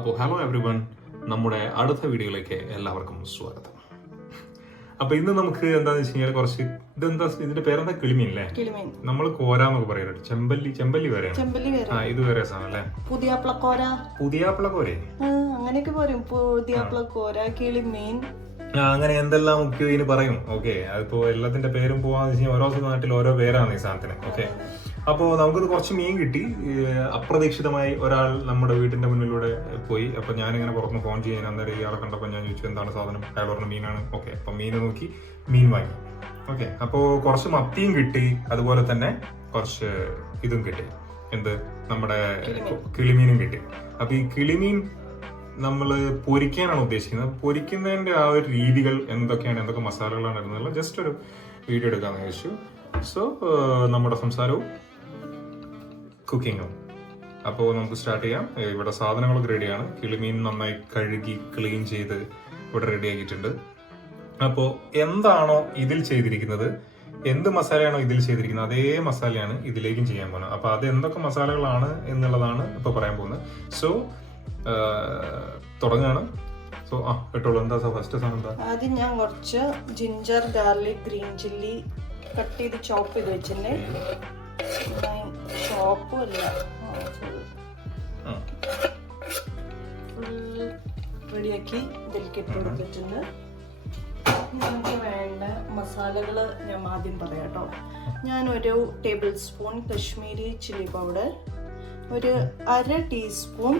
അപ്പോൾ hello every one, നമ്മുടെ അടുത്ത വീഡിയോയിലേക്ക് എല്ലാവർക്കും സ്വാഗതം. അപ്പൊ ഇന്ന് നമുക്ക് എന്താന്ന് വെച്ച് കഴിഞ്ഞാൽ കുറച്ച് ഇതിന്റെ പേരെന്താ, കിളിമീൻ അല്ലേ? നമ്മൾ കോരാന്നൊക്കെ പറയാറുണ്ട്. ചെമ്പല്ലി വരെയാണ്. ഇത് വേറെ സാധനം അല്ലേ? പുതിയാപ്പിളക്കോര അങ്ങനെയൊക്കെ പറയും. പുതിയാപ്പിളക്കോര, കിളിമീൻ, അങ്ങനെ എന്തെല്ലാം മുഖ്യം ഇതിന് പറയും. ഓക്കെ, അതിപ്പോ എല്ലാത്തിന്റെ പേരും പോവാന്ന് വെച്ച് കഴിഞ്ഞാൽ ഓരോ നാട്ടിൽ ഓരോ പേരാണ് ഈ സാധനത്തിന്. ഓക്കെ, അപ്പോൾ നമുക്കിത് കുറച്ച് മീൻ കിട്ടി. അപ്രതീക്ഷിതമായി ഒരാൾ നമ്മുടെ വീട്ടിന്റെ മുന്നിലൂടെ പോയി. അപ്പൊ ഞാനിങ്ങനെ പുറത്തുനിന്ന് ഫോൺ ചെയ്യാൻ അന്നേരം ഇയാളെ കണ്ടപ്പോൾ ഞാൻ ചോദിച്ചു എന്താണ് സാധനം. അയാൾ പറഞ്ഞ മീനാണ്. ഓക്കെ, അപ്പൊ മീൻ നോക്കി മീൻ വാങ്ങി. ഓക്കെ, അപ്പോൾ കുറച്ച് മത്തിയും കിട്ടി, അതുപോലെ തന്നെ കുറച്ച് ഇതും കിട്ടി. എന്ത്, നമ്മുടെ കിളിമീനും കിട്ടി. അപ്പൊ ഈ കിളിമീൻ നമ്മൾ പൊരിക്കാനാണ് ഉദ്ദേശിക്കുന്നത്. പൊരിക്കുന്നതിന്റെ ആ ഒരു രീതികൾ എന്തൊക്കെയാണ്, എന്തൊക്കെ മസാലകളാണ് ഇടുന്നത്, ജസ്റ്റ് ഒരു വീഡിയോ എടുക്കാമെന്ന് ചോദിച്ചു. സോ നമ്മുടെ സംസാരവും കുക്കിങ്ങും. അപ്പോൾ നമുക്ക് സ്റ്റാർട്ട് ചെയ്യാം. ഇവിടെ സാധനങ്ങളൊക്കെ റെഡിയാണ്. കിളിമീൻ നന്നായി കഴുകി ക്ലീൻ ചെയ്ത് ഇവിടെ റെഡി ആക്കിയിട്ടുണ്ട്. അപ്പോൾ എന്താണോ ഇതിൽ ചെയ്തിരിക്കുന്നത്, എന്ത് മസാലയാണോ ഇതിൽ ചെയ്തിരിക്കുന്നത്, അതേ മസാലയാണ് ഇതിലേക്കും ചെയ്യാൻ പോകുന്നത്. അപ്പോൾ അത് എന്തൊക്കെ മസാലകളാണ് എന്നുള്ളതാണ് ഇപ്പോൾ പറയാൻ പോകുന്നത്. സോ തുടങ്ങാണ്. സോ കേട്ടോളൂ. എന്താ ഫസ്റ്റ് സാധനം എന്താ? ആദ്യം ഞാൻ കുറച്ച് ginger, garlic, green chilli cut ചെയ്ത് ചോപ്പ് ചെയ്ത് വെച്ചിട്ടുണ്ട്. ചോപ്പും അല്ല, ഫുൾ റെഡിയാക്കി ഇതിലേക്ക് ഇട്ട് കൊടുത്തിട്ടുണ്ട്. നമുക്ക് വേണ്ട മസാലകൾ ഞാൻ ആദ്യം പറയാം കേട്ടോ. ഞാനൊരു table spoon Kashmiri chilli powder, ഒരു 1/2 ടീസ്പൂൺ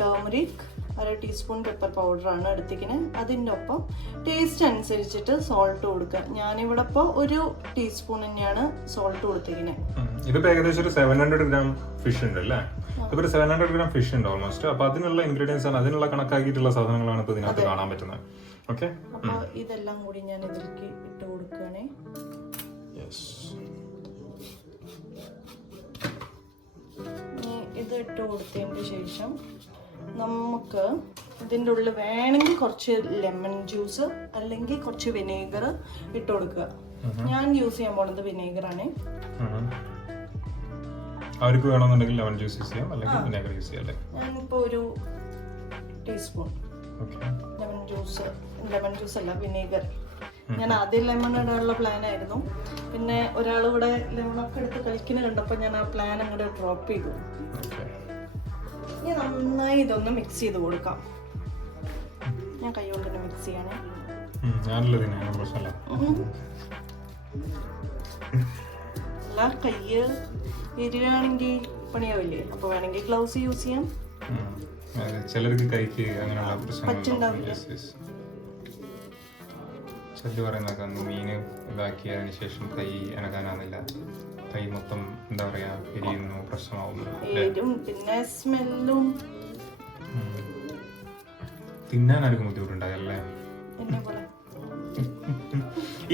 ടേമറിക്, 1/2 ടീസ്പൂൺ പെപ്പർ പൗഡറാണ് എടുത്തിരിക്കുന്നത്. അതിൻ്റെ ഒപ്പം ടേസ്റ്റ് അനുസരിച്ചിട്ട് സോൾട്ട് കൊടുക്കുക. ഞാനിവിടെ ഇപ്പോൾ 1 ടീസ്പൂൺ തന്നെയാണ് സോൾട്ട് കൊടുത്തിരിക്കുന്നത്. ഇതിപ്പോൾ ഏകദേശം ഒരു 700 ഗ്രാം ഫിഷ് ഉണ്ട് അല്ലേ? ഇപ്പോൾ 700 ഗ്രാം ഫിഷ് ഉണ്ട് ഓൾമോസ്റ്റ്. അപ്പോൾ അതിനുള്ള ഇൻഗ്രീഡിയൻസ് ആണ്, അതിനുള്ള കണക്കാക്കിയിട്ടുള്ള സാധനങ്ങളാണ് ഇപ്പോൾ ഇതിനകത്ത് കാണാൻ പറ്റുന്നത്. ഓക്കെ, അപ്പോൾ ഇതെല്ലാം കൂടി ഞാൻ ഇതിലേക്ക് ഇട്ട് കൊടുക്കുകയാണേ. ഇത് ഇട്ട് കൊടുത്തതിന് ശേഷം നമുക്ക് ഇതിൻ്റെ ഉള്ളിൽ വേണമെങ്കിൽ കുറച്ച് ലെമൺ ജ്യൂസ് അല്ലെങ്കിൽ കുറച്ച് വിനേഗർ ഇട്ട് കൊടുക്കുക. ഞാൻ യൂസ് ചെയ്യാൻ പോണത് വിനേഗറാണ്. അവർക്ക് വേണമെന്നുണ്ടെങ്കിൽ ലെമൺ ജ്യൂസ് യൂസ് ചെയ്യാം, അല്ലെങ്കിൽ വിനേഗർ യൂസ് ചെയ്യാം. ഞാനിപ്പോൾ 1 ടീസ്പൂൺ ലെമൺ ജ്യൂസ് അല്ല, വിനേഗർ. ഞാൻ ആദ്യം ലെമൺ ഇടാനുള്ള പ്ലാൻ ആയിരുന്നു. പിന്നെ ഒരാൾ ഇവിടെ ലെമണൊക്കെ എടുത്ത് കളിക്കുന്നത് കണ്ടപ്പോൾ ഞാൻ ആ പ്ലാൻ അങ്ങോട്ട് ഡ്രോപ്പ് ചെയ്തു. ഇനി നന്നായി ഇതൊന്ന് മിക്സ് ചെയ്ത് കൊടുക്കാം. ഞാൻ കൈ കൊണ്ട് തന്നെ മിക്സ് ചെയ്യണേ. അല്ല, കയ്യ് എരിവാണെങ്കിൽ പണിയാവില്ലേ? അപ്പൊ വേണമെങ്കിൽ ഗ്ലൗസ് യൂസ് ചെയ്യാം. ചിലർക്ക് കൈക്ക് അങ്ങനെയുള്ള പ്രശ്നങ്ങളുണ്ടാവില്ല. ചിലർ പറയുന്നൊക്കെ മീന് ഇതാക്കിയതിന് ശേഷം കൈ അനക്കാനാവില്ല, കൈ മൊത്തം എന്താ പറയാ എരിയുന്നു, പ്രശ്നമാവുന്നു, പിന്നെ സ്മെല്ലും. തിന്നാൻ ആർക്കും ബുദ്ധിമുട്ടുണ്ടാകല്ലേ?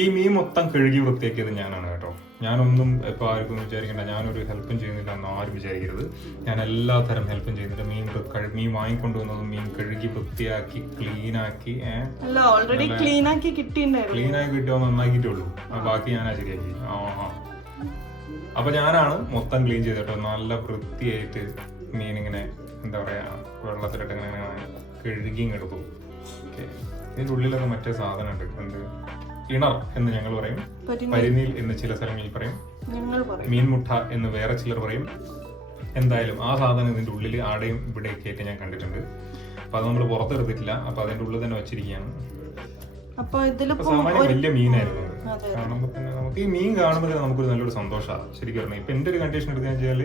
ഈ മീൻ മൊത്തം കഴുകി വൃത്തിയാക്കിയത് ഞാനാണ് കേട്ടോ. ഞാനൊന്നും ഇപ്പൊ ആർക്കും വിചാരിക്കണ്ട, ഞാനൊരു ഹെൽപ്പും ചെയ്യുന്നില്ല എന്ന് ആരും വിചാരിക്കരുത്. ഞാൻ എല്ലാ തരം ഹെൽപ്പും ചെയ്യുന്നുണ്ട്. മീൻ വാങ്ങിക്കൊണ്ടുവന്നതും മീൻ കഴുകി വൃത്തിയാക്കി ക്ലീനാക്കി ക്ലീനാക്കി കിട്ടിയോ നന്നാക്കിയിട്ടുള്ളൂ. ബാക്കി ഞാനാ ശരിയാക്കി. അപ്പൊ ഞാനാണ് മൊത്തം ക്ലീൻ ചെയ്തിട്ടോ. നല്ല വൃത്തിയായിട്ട് മീൻ ഇങ്ങനെ എന്താ പറയാ വെള്ളത്തിലിട്ട് ഇങ്ങനെ കഴുകി എടുക്കും. ഓക്കെ, ഇതിന്റെ ഉള്ളിലൊക്കെ മറ്റേ സാധനം ഉണ്ട്. എന്ത്, ഇണർ എന്ന് ഞങ്ങൾ പറയും, പരിനീൽ എന്ന് ചില സ്ഥലങ്ങളിൽ പറയും, മീൻമുട്ട എന്ന് വേറെ ചിലർ പറയും. എന്തായാലും ആ സാധനം ഇതിന്റെ ഉള്ളിൽ ആടെയും ഇവിടെയൊക്കെ ആയിട്ട് ഞാൻ കണ്ടിട്ടുണ്ട്. അപ്പൊ അത് നമ്മൾ പുറത്തെടുത്തിട്ടില്ല. അപ്പൊ അതിന്റെ ഉള്ളിൽ തന്നെ വെച്ചിരിക്കുകയാണ്. സാമാന്യം വലിയ മീനായിരുന്നു. കാണുമ്പോൾ തന്നെ നമുക്ക് ഈ മീൻ കാണുമ്പോൾ നമുക്കൊരു നല്ലൊരു സന്തോഷമാണ് ശരിക്കും പറഞ്ഞാൽ. ഇപ്പൊ എന്റെ ഒരു കണ്ടീഷൻ എടുക്കുക വെച്ചാൽ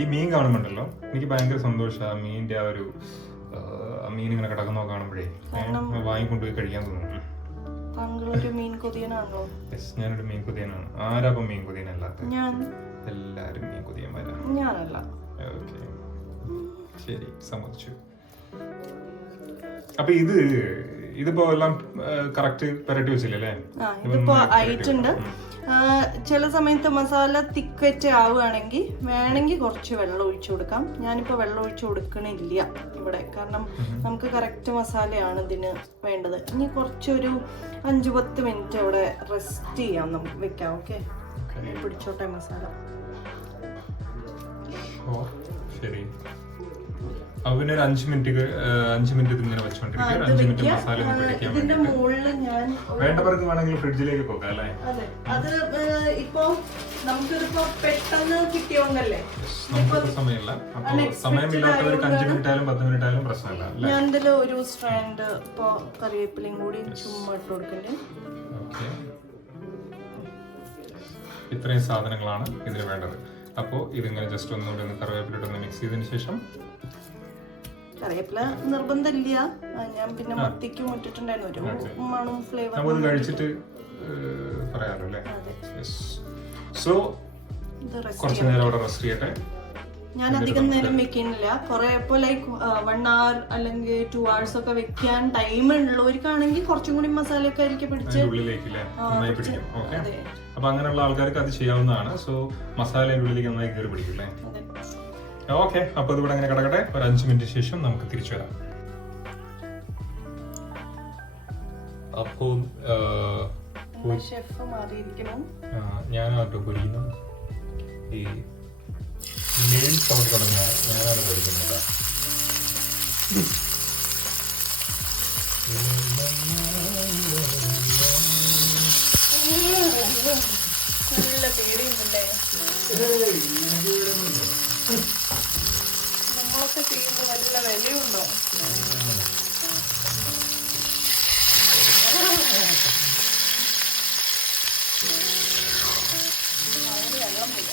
ഈ മീൻ കാണുമ്പോണ്ടല്ലോ എനിക്ക് ഭയങ്കര സന്തോഷമാണ്. മീനിന്റെ ആ ഒരു മീൻ ഇങ്ങനെ കിടക്കുന്നോ കാണുമ്പോഴേ വാങ്ങിക്കൊണ്ടുപോയി കഴിക്കാൻ തോന്നുന്നു. ഞാനൊരു മീൻ കൊതിയനാണ്. ആരാപ്പം മീൻ കൊതിയനല്ലാത്ത? എല്ലാരും മീൻ കൊതിയന്മാരാണ്. ഓക്കെ, ശരി, സമ്മതിച്ചു. അപ്പൊ ഇതിപ്പോ എല്ലാം കറക്റ്റ് പെരട്ടി വെച്ചില്ലേ? ഇതിപ്പോ ആയിട്ടുണ്ട്. ചില സമയത്ത് മസാല തിക്കറ്റ് ആവുകയാണെങ്കിൽ വേണമെങ്കിൽ കുറച്ച് വെള്ളം ഒഴിച്ചു കൊടുക്കാം. ഞാനിപ്പോ വെള്ളം ഒഴിച്ചു കൊടുക്കണില്ല ഇവിടെ, കാരണം നമുക്ക് കറക്റ്റ് മസാലയാണ് ഇതിന് വേണ്ടത്. ഇനി കുറച്ചൊരു 5-10 മിനിറ്റ് അവിടെ റെസ്റ്റ് ചെയ്യാം, നമുക്ക് വെക്കാം. ഓക്കെ, പിടിച്ചോട്ടെ മസാല. ശരി. അപ്പൊ പിന്നെ ഒരു 5 മിനിറ്റ് ഇങ്ങനെ വെച്ചോണ്ടിരിക്കും. ഒരു 5 മിനിറ്റ് മസാല ഒന്ന് പിടിക്കാൻ ഇതിന്റെ മുകളിൽ ഞാൻ വേണ്ടവർക്ക് വേണമെങ്കിൽ ഫ്രിഡ്ജിലേക്ക് പോകാം അല്ലേ? അതെ, അത് ഇപ്പൊ നമുക്കിതിപ്പോ പെട്ടെന്ന് കിട്ടിയോണ്ടല്ലേ, നമുക്ക് സമയമില്ല. അപ്പൊ സമയമില്ലാത്തവർക്ക് 5 മിനിറ്റ് ആയാലും 10 മിനിറ്റ് ആയാലും പ്രശ്നമില്ല. ഞാൻ ഇതില് ഒരു സ്ട്രാൻഡ് ഇപ്പൊ കറിവേപ്പിലയും കൂടി ചുമ്മാ ഇട്ട് കൊടുക്കണ്ടേ. ഓക്കെ, ഇത്രയും സാധനങ്ങളാണ് ഇതിന് വേണ്ടത്. അപ്പോൾ ഇതിങ്ങനെ ജസ്റ്റ് ഒന്നുകൂടി ഒന്ന് കറിവേപ്പിലിട്ടൊന്ന് മിക്സ് ചെയ്തതിന് ശേഷം, കറിവേപ്പില നിർബന്ധമില്ല, ഞാൻ പിന്നെ മത്തിക്കും ഇട്ടിട്ടുണ്ടായിരുന്നു, ഒരു മണവും ഫ്ലേവർ നമുക്ക് കഴിച്ചിട്ട് പറയാമല്ലോ അല്ലേ? സോ കുറച്ച് നേരം അവിടെ റെസ്റ്റ് ചെയ്യട്ടെ. ഞാൻ അധികം നേരം വെക്കുന്നില്ല, കുറെ ഇപ്പോൾ ലൈക്ക് 1 hour അല്ലെങ്കിൽ 2 hours ഒക്കെ വെക്കാൻ ടൈം ഉള്ളവർക്കാണെങ്കിൽ കുറച്ചും കൂടി മസാലയൊക്കെ ആയിരിക്കും പിടിച്ച് ഉള്ളിലേക്കില്ലേ നന്നായി പിടിക്കും. ഓക്കെ, അപ്പൊ അങ്ങനെയുള്ള ആൾക്കാർക്ക് അത് ചെയ്യാവുന്നതാണ്. സോ മസാലയുടെ ഉള്ളിലേക്ക് നന്നായി കയറി പിടിക്കില്ലേ? ഓക്കെ, അപ്പൊ ഇതിവിടെ അങ്ങനെ കിടക്കട്ടെ. ഒരു 5 മിനിറ്റ് ശേഷം നമുക്ക് തിരിച്ചു വരാം. അപ്പോ ഷെഫ് മാറിയിരിക്കണം. ഞാനാട്ടോ പൊരിക്കുന്നത്. ഈ മെയിൻ സൗണ്ട് തുടങ്ങുക ഞാനാണ് പൊരിക്കുന്നത്. നല്ല പേടിയുണ്ടല്ലേ നമ്മളൊക്കെ ചെയ്യുമ്പോൾ നല്ല വിലയുണ്ടോ? വെള്ളം പോയി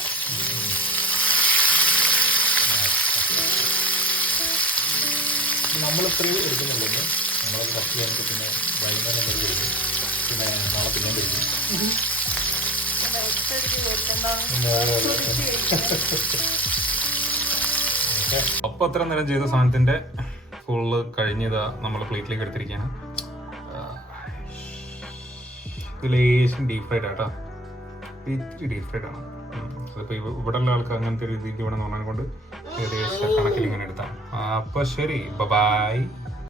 നമ്മളിത്രയും എടുക്കുന്നുള്ളത് നമ്മളത് ഫസ്റ്റ് കഴിഞ്ഞിട്ട് പിന്നെ വൈകുന്നേരം എന്തെങ്കിലും എടുക്കും, പിന്നെ നാളെ പിന്നെ കഴിക്കും. അപ്പൊ അത്ര നേരം ചെയ്ത സാധനത്തിന്റെ ഫുള്ള് കഴിഞ്ഞതാ നമ്മൾ പ്ലേറ്റിലേക്ക് എടുത്തിരിക്കുകയാണ്. ഇത് ലേശം ഡീപ് ഫ്രൈഡ് ആട്ടോ, ഇത്തിരി ഡീപ് ഫ്രൈഡ് ആണ്. അതിപ്പോ ഇവിടെ ഉള്ള ആൾക്ക് അങ്ങനത്തെ ഒരു രീതിക്ക് വേണം എന്ന് പറഞ്ഞത് കൊണ്ട് ഏകദേശം കണക്കിൽ ഇങ്ങനെ എടുത്താം. അപ്പൊ ശരി, ബൈ.